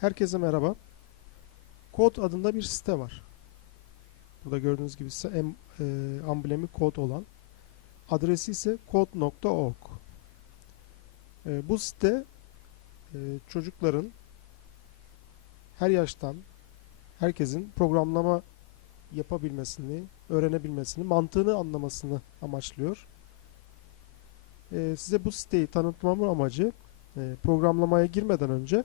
Herkese merhaba. Kod adında bir site var. Burada gördüğünüz gibi ise em, e, amblemi kod olan. Adresi ise kod.org. E, bu site e, çocukların her yaştan herkesin programlama yapabilmesini, öğrenebilmesini, mantığını anlamasını amaçlıyor. E, size bu siteyi tanıtmamın amacı e, programlamaya girmeden önce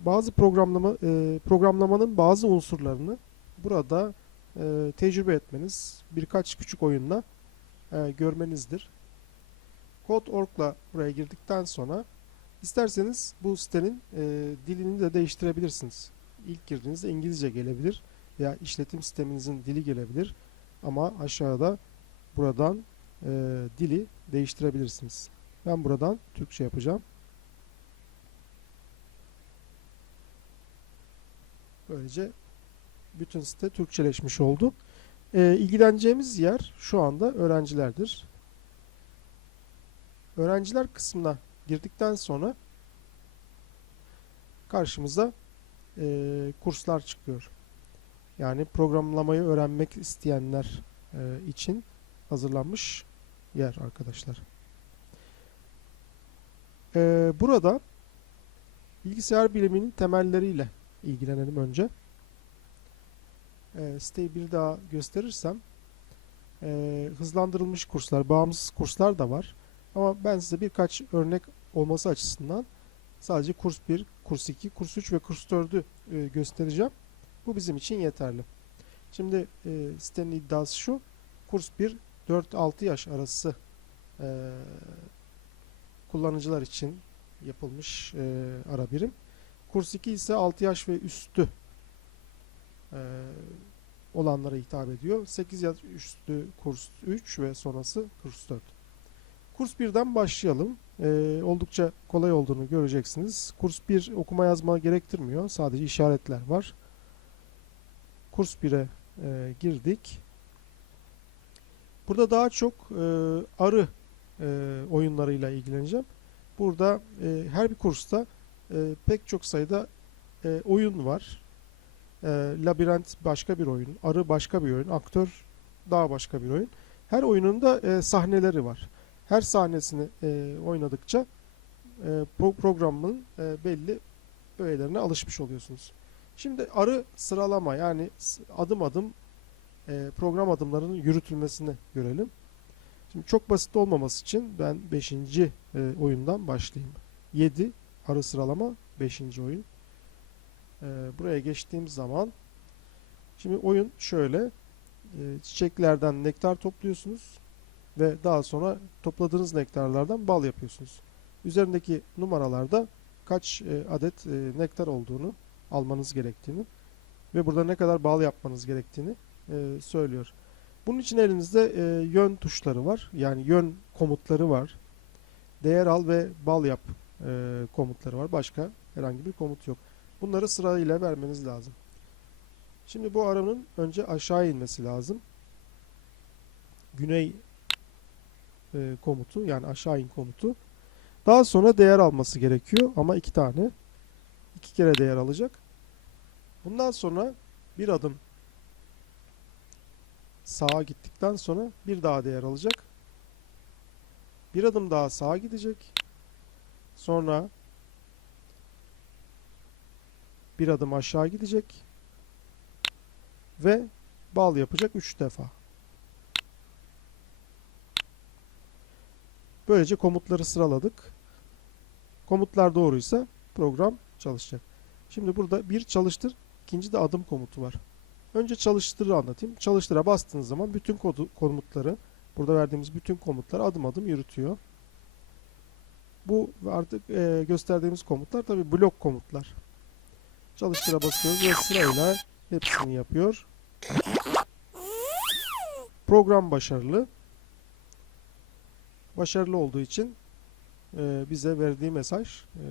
bazı programlama e, programlamanın bazı unsurlarını burada e, tecrübe etmeniz, birkaç küçük oyunla e, görmenizdir. Code.org'la buraya girdikten sonra isterseniz bu sitenin e, dilini de değiştirebilirsiniz. İlk girdiğinizde İngilizce gelebilir veya işletim sisteminizin dili gelebilir ama aşağıda buradan e, dili değiştirebilirsiniz. Ben buradan Türkçe yapacağım. Böylece bütün site Türkçeleşmiş oldu. Ee, ilgileneceğimiz yer şu anda öğrencilerdir. Öğrenciler kısmına girdikten sonra karşımıza e, kurslar çıkıyor. Yani programlamayı öğrenmek isteyenler e, için hazırlanmış yer arkadaşlar. E, burada bilgisayar biliminin temelleriyle ilgilenelim önce. E, siteyi bir daha gösterirsem e, hızlandırılmış kurslar, bağımsız kurslar da var. Ama ben size birkaç örnek olması açısından sadece kurs 1, kurs 2, kurs 3 ve kurs 4'ü e, göstereceğim. Bu bizim için yeterli. Şimdi e, sitenin iddiası şu. Kurs 1 4-6 yaş arası e, kullanıcılar için yapılmış e, ara birim. Kurs 2 ise 6 yaş ve üstü e, olanlara hitap ediyor. 8 yaş üstü kurs 3 ve sonrası kurs 4. Kurs 1'den başlayalım. E, oldukça kolay olduğunu göreceksiniz. Kurs 1 okuma yazma gerektirmiyor. Sadece işaretler var. Kurs 1'e e, girdik. Burada daha çok e, arı e, oyunlarıyla ilgileneceğim. Burada e, her bir kursta e, pek çok sayıda e, oyun var. E, labirent başka bir oyun, arı başka bir oyun, aktör daha başka bir oyun. Her oyunun da e, sahneleri var. Her sahnesini e, oynadıkça e, pro programın e, belli öğelerine alışmış oluyorsunuz. Şimdi arı sıralama yani adım adım e, program adımlarının yürütülmesini görelim. Şimdi çok basit olmaması için ben 5. E, oyundan başlayayım. 7 arı sıralama 5. oyun. E, buraya geçtiğim zaman şimdi oyun şöyle e, çiçeklerden nektar topluyorsunuz ve daha sonra topladığınız nektarlardan bal yapıyorsunuz. Üzerindeki numaralarda kaç e, adet e, nektar olduğunu almanız gerektiğini ve burada ne kadar bal yapmanız gerektiğini e, söylüyor. Bunun için elinizde e, yön tuşları var. Yani yön komutları var. Değer al ve bal yap e, komutları var. Başka herhangi bir komut yok. Bunları sırayla vermeniz lazım. Şimdi bu aranın önce aşağı inmesi lazım. Güney e, komutu yani aşağı in komutu. Daha sonra değer alması gerekiyor ama iki tane. iki kere değer alacak. Bundan sonra bir adım sağa gittikten sonra bir daha değer alacak. Bir adım daha sağa gidecek. Sonra bir adım aşağı gidecek. Ve bal yapacak 3 defa. Böylece komutları sıraladık. Komutlar doğruysa program çalışacak. Şimdi burada bir çalıştır, ikinci de adım komutu var. Önce çalıştırı anlatayım. Çalıştıra bastığınız zaman bütün komutları, burada verdiğimiz bütün komutları adım adım yürütüyor. Bu artık e, gösterdiğimiz komutlar tabi blok komutlar. Çalıştıra basıyoruz ve sırayla hepsini yapıyor. Program başarılı. Başarılı olduğu için e, bize verdiği mesaj e,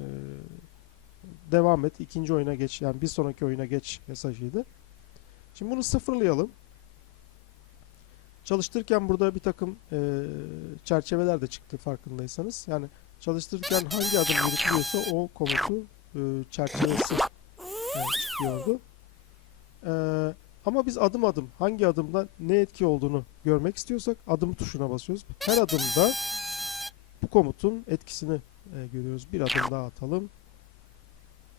devam et, ikinci oyuna geç, yani bir sonraki oyuna geç mesajıydı. Şimdi bunu sıfırlayalım. Çalıştırırken burada bir takım e, çerçeveler de çıktı farkındaysanız. Yani çalıştırırken hangi adım yürütülüyorsa o komutu e, çerçevesi e, çıkıyordu. E, ama biz adım adım hangi adımda ne etki olduğunu görmek istiyorsak adım tuşuna basıyoruz. Her adımda bu komutun etkisini e, görüyoruz. Bir adım daha atalım.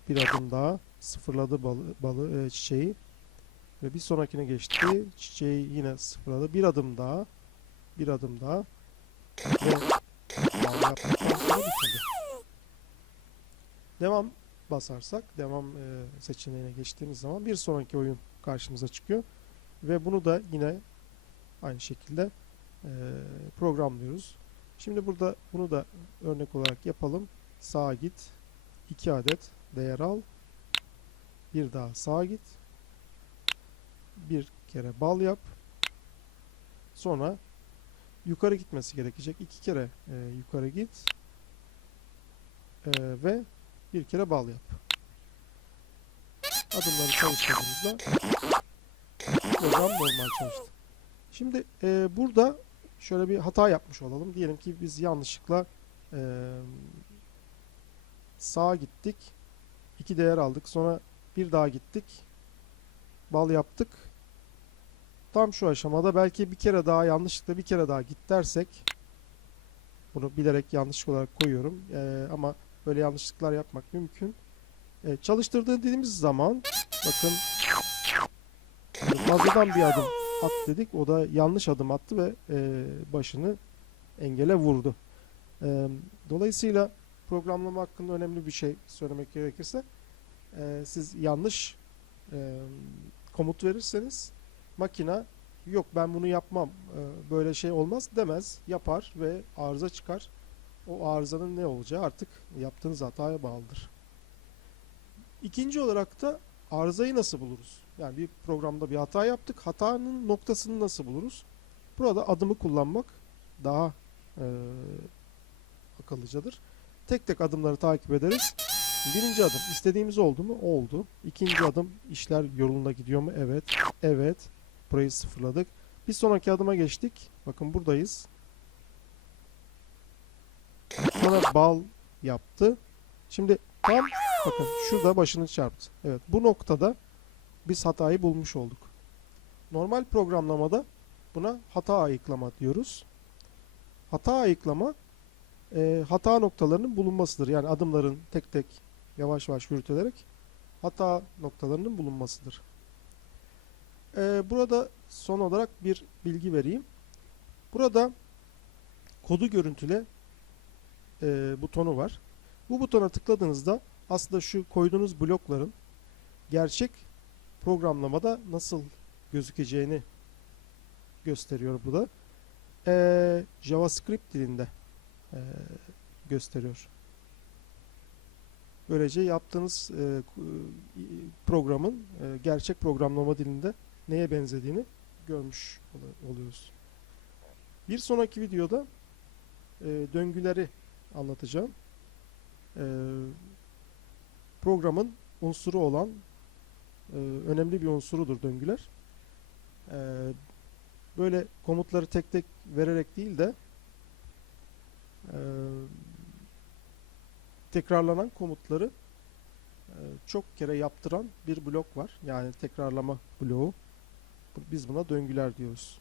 Bir adım daha sıfırladı balı, balı e, çiçeği ve bir sonrakine geçti. Çiçeği yine sıfırladı. Bir adım daha. Bir adım daha. Ve Devam basarsak, devam e, seçeneğine geçtiğimiz zaman bir sonraki oyun karşımıza çıkıyor. Ve bunu da yine aynı şekilde e, programlıyoruz. Şimdi burada bunu da örnek olarak yapalım. Sağa git. 2 adet değer al. Bir daha sağa git. Bir kere bal yap. Sonra yukarı gitmesi gerekecek. İki kere e, yukarı git E, ve bir kere bal yap. Adımları çalıştırdığımızda program normal çalıştı. Şimdi e, burada şöyle bir hata yapmış olalım. Diyelim ki biz yanlışlıkla e, sağa gittik. iki değer aldık. Sonra bir daha gittik. Bal yaptık. Tam şu aşamada belki bir kere daha yanlışlıkla bir kere daha git dersek bunu bilerek yanlış olarak koyuyorum. Ee, ama böyle yanlışlıklar yapmak mümkün. Ee, çalıştırdığı dediğimiz zaman bakın fazladan bir adım at dedik. O da yanlış adım attı ve e, başını engele vurdu. Ee, dolayısıyla programlama hakkında önemli bir şey söylemek gerekirse e, siz yanlış e, komut verirseniz makina yok ben bunu yapmam e, böyle şey olmaz demez yapar ve arıza çıkar. O arızanın ne olacağı artık yaptığınız hataya bağlıdır. İkinci olarak da arızayı nasıl buluruz? Yani bir programda bir hata yaptık hatanın noktasını nasıl buluruz? Burada adımı kullanmak daha e, akıllıcadır. Tek tek adımları takip ederiz. Birinci adım istediğimiz oldu mu? Oldu. İkinci adım işler yolunda gidiyor mu? Evet. Evet Burayı sıfırladık. Bir sonraki adıma geçtik. Bakın buradayız. Sonra bal yaptı. Şimdi tam bakın şurada başını çarptı. Evet bu noktada biz hatayı bulmuş olduk. Normal programlamada buna hata ayıklama diyoruz. Hata ayıklama e, hata noktalarının bulunmasıdır. Yani adımların tek tek yavaş yavaş yürütülerek hata noktalarının bulunmasıdır. Ee, burada son olarak bir bilgi vereyim. Burada kodu görüntüle e, butonu var. Bu butona tıkladığınızda aslında şu koyduğunuz blokların gerçek programlamada nasıl gözükeceğini gösteriyor bu da. Ee, JavaScript dilinde e, gösteriyor. Böylece yaptığınız e, programın e, gerçek programlama dilinde neye benzediğini görmüş oluyoruz. Bir sonraki videoda e, döngüleri anlatacağım. E, programın unsuru olan e, önemli bir unsurudur döngüler. E, böyle komutları tek tek vererek değil de e, tekrarlanan komutları e, çok kere yaptıran bir blok var. Yani tekrarlama bloğu. Biz buna döngüler diyoruz.